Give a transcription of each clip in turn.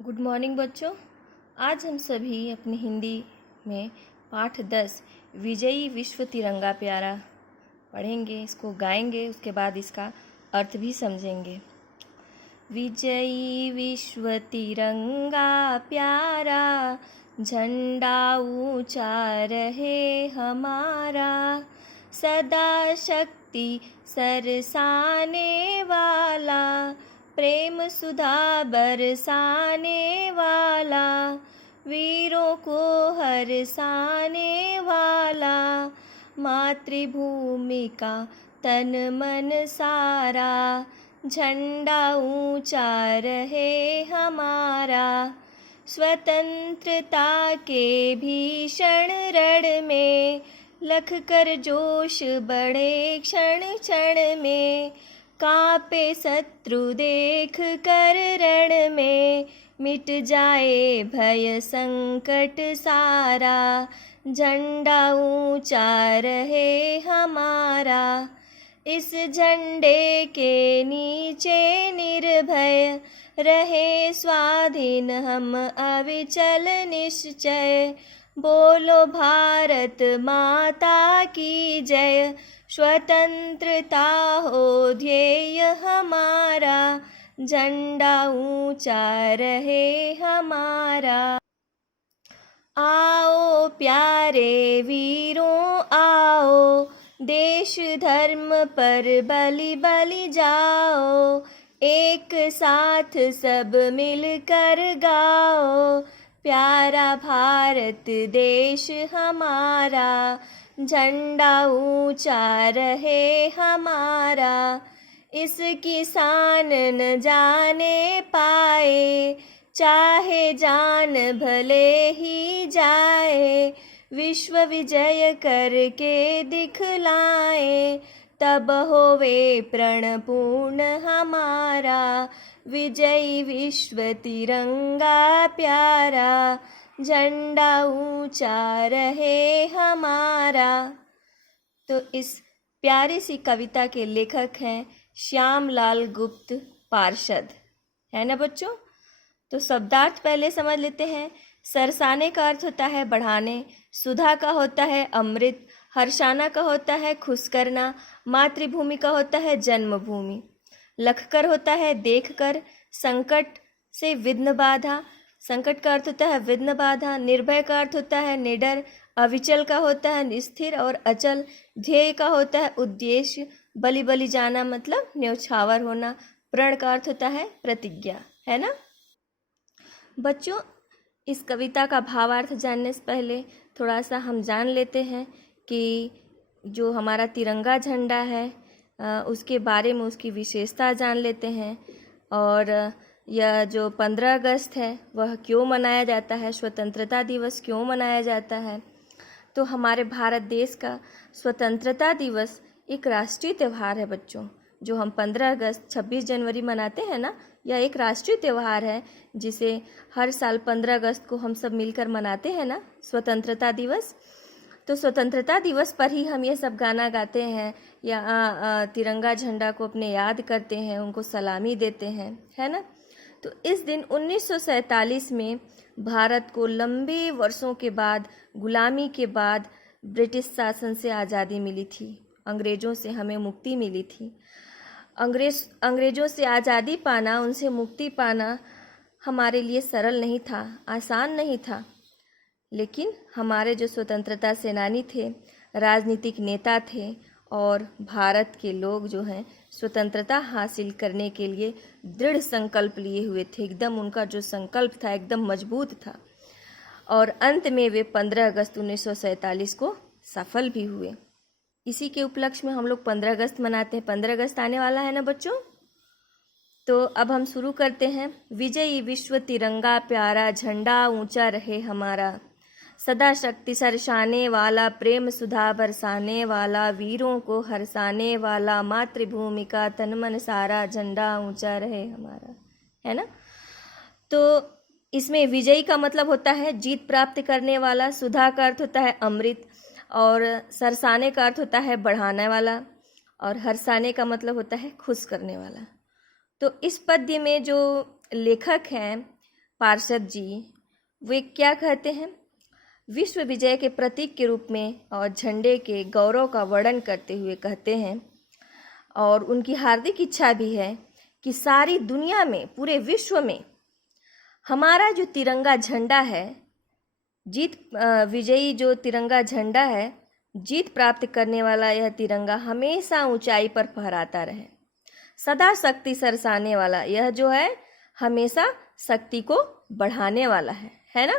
Good morning बच्चों। आज हम सभी अपनी हिंदी में पाठ 10 विजयी विश्व तिरंगा प्यारा पढ़ेंगे। इसको गाएंगे, उसके बाद इसका अर्थ भी समझेंगे। विजयी विश्व तिरंगा प्यारा, झंडा ऊंचा रहे हमारा, सदा शक्ति सरसाने वाला, प्रेम सुधा बरसाने वाला, वीरों को हरसाने वाला, मातृभूमि का तन मन सारा, झंडा ऊंचा रहे हमारा। स्वतंत्रता के भीषण रण में लख कर जोश बढ़े क्षण क्षण में, कांपे शत्रु देख कर रण में, मिट जाए भय संकट सारा, झंडा ऊंचा रहे हमारा। इस झंडे के नीचे निर्भय रहे स्वाधीन हम अविचल निश्चय, बोलो भारत माता की जय, स्वतंत्रता हो ध्येय हमारा, झंडा ऊंचा रहे हमारा। आओ प्यारे वीरों आओ, देश धर्म पर बलि बलि जाओ, एक साथ सब मिलकर गाओ, प्यारा भारत देश हमारा, झंडा ऊंचा रहे हमारा। इसकी शान न जाने पाए, चाहे जान भले ही जाए, विश्व विजय करके दिखलाए, तब होवे प्रण पूर्ण हमारा, विजयी विश्व तिरंगा प्यारा, झंडा ऊंचा रहे हमारा। तो इस प्यारी सी कविता के लेखक हैं श्यामलाल गुप्त पार्षद, है ना बच्चों। तो शब्दार्थ पहले समझ लेते हैं। सरसाने का अर्थ होता है बढ़ाने, सुधा का होता है अमृत, हर्षाना का होता है खुश करना, मातृभूमि का होता है जन्मभूमि, लखकर होता है देखकर, संकट से विघ्न बाधा, संकट का अर्थ होता है विघ्न बाधा, निर्भय का अर्थ होता है निडर, अविचल का होता है स्थिर और अचल, ध्येय का होता है उद्देश्य, बलि बलि जाना मतलब न्यौछावर होना, प्रण का अर्थ होता है प्रतिज्ञा, है ना बच्चों। इस कविता का भावार्थ जानने से पहले थोड़ा सा हम जान लेते हैं कि जो हमारा तिरंगा झंडा है उसके बारे में, उसकी विशेषता जान लेते हैं। और यह जो 15 अगस्त है वह क्यों मनाया जाता है, स्वतंत्रता दिवस क्यों मनाया जाता है। तो हमारे भारत देश का स्वतंत्रता दिवस एक राष्ट्रीय त्यौहार है बच्चों। जो हम 15 अगस्त 26 जनवरी मनाते हैं ना, यह एक राष्ट्रीय त्यौहार है जिसे हर साल 15 अगस्त को हम सब मिलकर मनाते हैं ना, स्वतंत्रता दिवस। तो स्वतंत्रता दिवस पर ही हम ये सब गाना गाते हैं या तिरंगा झंडा को अपने याद करते हैं, उनको सलामी देते हैं, है ना। तो इस दिन 1947 में भारत को लंबे वर्षों के बाद, गुलामी के बाद ब्रिटिश शासन से आज़ादी मिली थी, अंग्रेज़ों से हमें मुक्ति मिली थी। अंग्रेज़ों से आज़ादी पाना, उनसे मुक्ति पाना हमारे लिए सरल नहीं था, आसान नहीं था। लेकिन हमारे जो स्वतंत्रता सेनानी थे, राजनीतिक नेता थे और भारत के लोग जो हैं स्वतंत्रता हासिल करने के लिए दृढ़ संकल्प लिए हुए थे। एकदम उनका जो संकल्प था एकदम मजबूत था और अंत में वे 15 अगस्त 1947 को सफल भी हुए। इसी के उपलक्ष्य में हम लोग 15 अगस्त मनाते हैं। 15 अगस्त आने वाला है ना बच्चों। तो अब हम शुरू करते हैं। विजयी विश्व तिरंगा प्यारा, झंडा ऊंचा रहे हमारा, सदा शक्ति सरसाने वाला, प्रेम सुधा बरसाने वाला, वीरों को हरसाने वाला, मातृभूमि का तन मन सारा, झंडा ऊंचा रहे हमारा, है ना। तो इसमें विजयी का मतलब होता है जीत प्राप्त करने वाला, सुधा का अर्थ होता है अमृत, और सरसाने का अर्थ होता है बढ़ाने वाला, और हरसाने का मतलब होता है खुश करने वाला। तो इस पद्य में जो लेखक हैं पार्षद जी वे क्या कहते हैं? विश्व विजय के प्रतीक के रूप में और झंडे के गौरव का वर्णन करते हुए कहते हैं, और उनकी हार्दिक इच्छा भी है कि सारी दुनिया में, पूरे विश्व में हमारा जो तिरंगा झंडा है, विजयी जो तिरंगा झंडा है, जीत प्राप्त करने वाला यह तिरंगा हमेशा ऊंचाई पर फहराता रहे। सदा शक्ति सरसाने वाला यह जो है हमेशा शक्ति को बढ़ाने वाला है ना?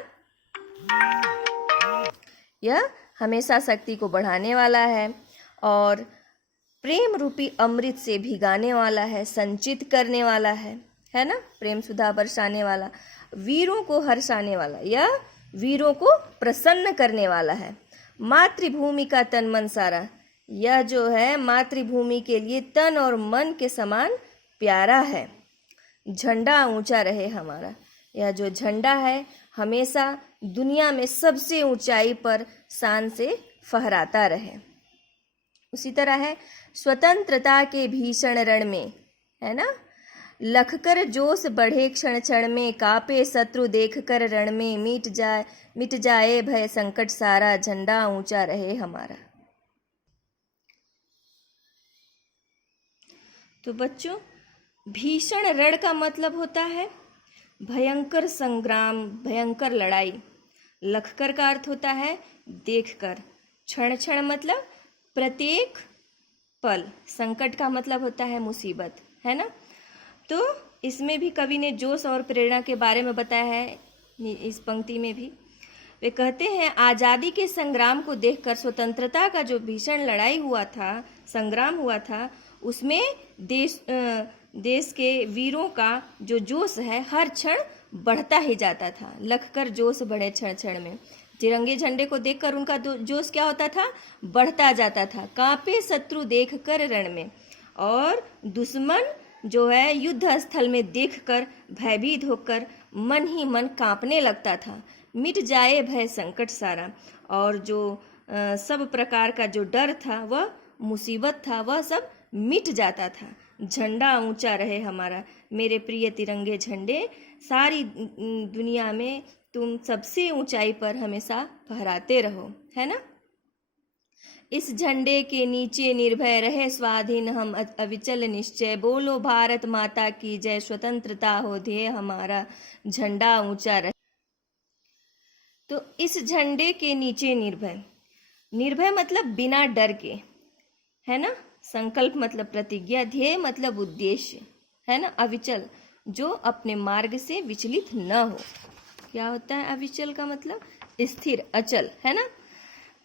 यह हमेशा शक्ति को बढ़ाने वाला है और प्रेम रूपी अमृत से भिगाने वाला है, संचित करने वाला है ना? प्रेम सुधा बरसाने वाला, वीरों को हर्षाने वाला, यह वीरों को प्रसन्न करने वाला है। मातृभूमि का तन मन सारा, यह जो है मातृभूमि के लिए तन और मन के समान प्यारा है। झंडा ऊंचा रहे हमारा, यह जो झंडा है हमेशा दुनिया में सबसे ऊंचाई पर शान से फहराता रहे। उसी तरह है स्वतंत्रता के भीषण रण में, है ना? लखकर जोश बढ़े क्षण क्षण में, कापे शत्रु देखकर रण में, मिट जाए भय संकट सारा, झंडा ऊंचा रहे हमारा। तो बच्चों, भीषण रण का मतलब होता है भयंकर संग्राम, भयंकर लड़ाई। लखकर का अर्थ होता है देखकर। क्षण क्षण मतलब प्रत्येक पल। संकट का मतलब होता है मुसीबत, है ना? तो इसमें भी कवि ने जोश और प्रेरणा के बारे में बताया है। इस पंक्ति में भी वे कहते हैं, आज़ादी के संग्राम को देखकर, स्वतंत्रता का जो भीषण लड़ाई हुआ था, संग्राम हुआ था, उसमें देश के वीरों का जो जोश है हर क्षण बढ़ता ही जाता था। लखकर जोश बढ़े क्षण क्षण में, तिरंगे झंडे को देखकर उनका जोश क्या होता था? बढ़ता जाता था। कांपे शत्रु देखकर रण में, और दुश्मन जो है युद्ध स्थल में देखकर भयभीत होकर मन ही मन कांपने लगता था। मिट जाए भय संकट सारा, और जो सब प्रकार का जो डर था, वह मुसीबत था, वह सब मिट जाता था। झंडा ऊंचा रहे हमारा। मेरे प्रिय तिरंगे झंडे, सारी दुनिया में तुम सबसे ऊंचाई पर हमेशा फहराते रहो, है ना? इस झंडे के नीचे निर्भय रहे स्वाधीन हम, अविचल निश्चय, बोलो भारत माता की जय, स्वतंत्रता हो ध्येय हमारा, झंडा ऊंचा रहे। तो इस झंडे के नीचे निर्भय, निर्भय मतलब बिना डर के, है ना? संकल्प मतलब प्रतिज्ञा, ध्येय मतलब उद्देश्य, है ना? अविचल, जो अपने मार्ग से विचलित न हो। क्या होता है अविचल का मतलब? स्थिर, अचल, है ना?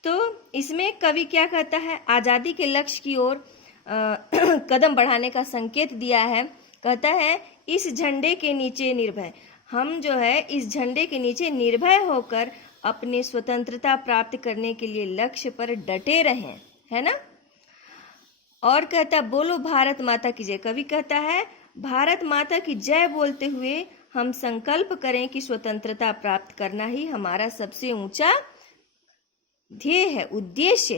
तो इसमें कवि क्या कहता है? आज़ादी के लक्ष्य की ओर कदम बढ़ाने का संकेत दिया है। कहता है इस झंडे के नीचे निर्भय, हम जो है इस झंडे के नीचे निर्भय होकर अपने स्वतंत्रता प्राप्त करने के लिए लक्ष्य पर डटे रहें, है ना? और कहता बोलो भारत माता की जय। कवि कहता है भारत माता की जय बोलते हुए हम संकल्प करें कि स्वतंत्रता प्राप्त करना ही हमारा सबसे ऊंचा ध्येय है, उद्देश्य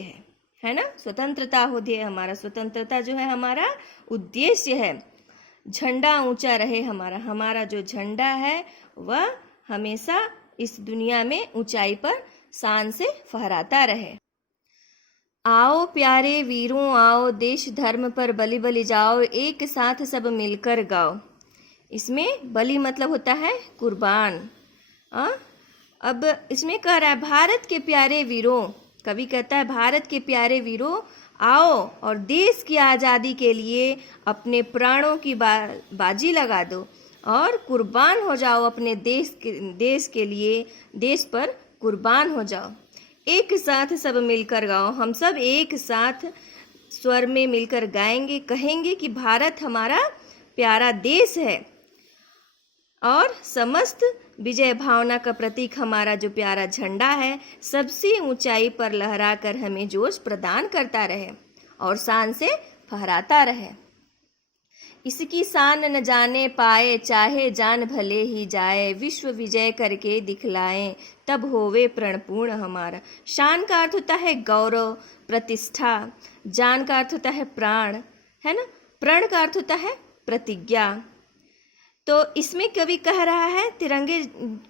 है ना? स्वतंत्रता हो ध्येय हमारा, स्वतंत्रता जो है हमारा उद्देश्य है। झंडा ऊंचा रहे हमारा, हमारा जो झंडा है वह हमेशा इस दुनिया में ऊंचाई पर शान से फहराता रहे। आओ प्यारे वीरों आओ, देश धर्म पर बलि बलि जाओ, एक साथ सब मिलकर गाओ। इसमें बलि मतलब होता है कुर्बान। अब इसमें कह रहा है भारत के प्यारे वीरों, कवि कहता है भारत के प्यारे वीरों आओ और देश की आज़ादी के लिए अपने प्राणों की बाजी लगा दो और कुर्बान हो जाओ अपने देश के लिए, देश पर कुर्बान हो जाओ। एक साथ सब मिलकर गाओ। हम सब एक साथ स्वर में मिलकर गाएंगे, कहेंगे कि भारत हमारा प्यारा देश है और समस्त विजय भावना का प्रतीक हमारा जो प्यारा झंडा है सबसे ऊंचाई पर लहराकर हमें जोश प्रदान करता रहे और शान से फहराता रहे। इसकी शान न जाने पाए, चाहे जान भले ही जाए, विश्व विजय करके दिखलाएं, तब होवे प्रणपूर्ण हमारा। शान का अर्थ होता है गौरव, प्रतिष्ठा। जान का अर्थ होता है प्राण, है ना? प्रण का अर्थ होता है प्रतिज्ञा। तो इसमें कवि कह रहा है तिरंगे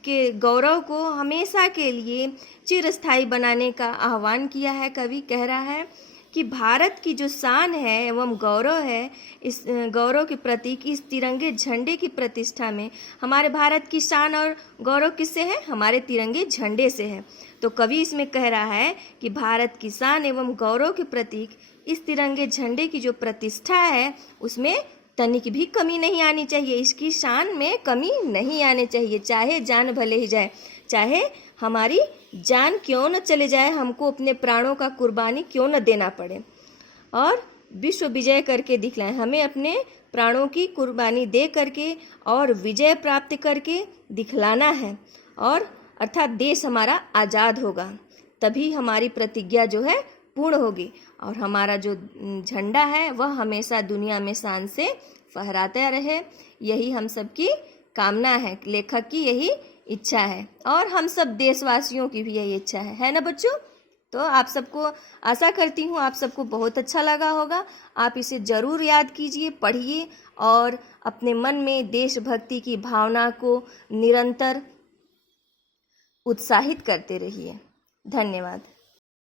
के गौरव को हमेशा के लिए चिरस्थायी बनाने का आह्वान किया है। कवि कह रहा है कि भारत की जो शान है एवं गौरव है, इस गौरव के प्रतीक इस तिरंगे झंडे की प्रतिष्ठा में हमारे भारत की शान और गौरव किससे है? हमारे तिरंगे झंडे से है। तो कवि इसमें कह रहा है कि भारत की शान एवं गौरव के प्रतीक इस तिरंगे झंडे की जो प्रतिष्ठा है उसमें तनिक भी कमी नहीं आनी चाहिए, इसकी शान में कमी नहीं आनी चाहिए। चाहे जान भले ही जाए, चाहे हमारी जान क्यों न चले जाए, हमको अपने प्राणों का कुर्बानी क्यों न देना पड़े और विश्व विजय करके दिखलाएं। हमें अपने प्राणों की कुर्बानी दे करके और विजय प्राप्त करके दिखलाना है, और अर्थात देश हमारा आज़ाद होगा, तभी हमारी प्रतिज्ञा जो है पूर्ण होगी और हमारा जो झंडा है वह हमेशा दुनिया में शान से फहराता रहे। यही हम सबकी कामना है, लेखक की यही इच्छा है और हम सब देशवासियों की भी यही इच्छा है ना बच्चों? तो आप सबको आशा करती हूँ आप सबको बहुत अच्छा लगा होगा। आप इसे ज़रूर याद कीजिए, पढ़िए और अपने मन में देशभक्ति की भावना को निरंतर उत्साहित करते रहिए। धन्यवाद।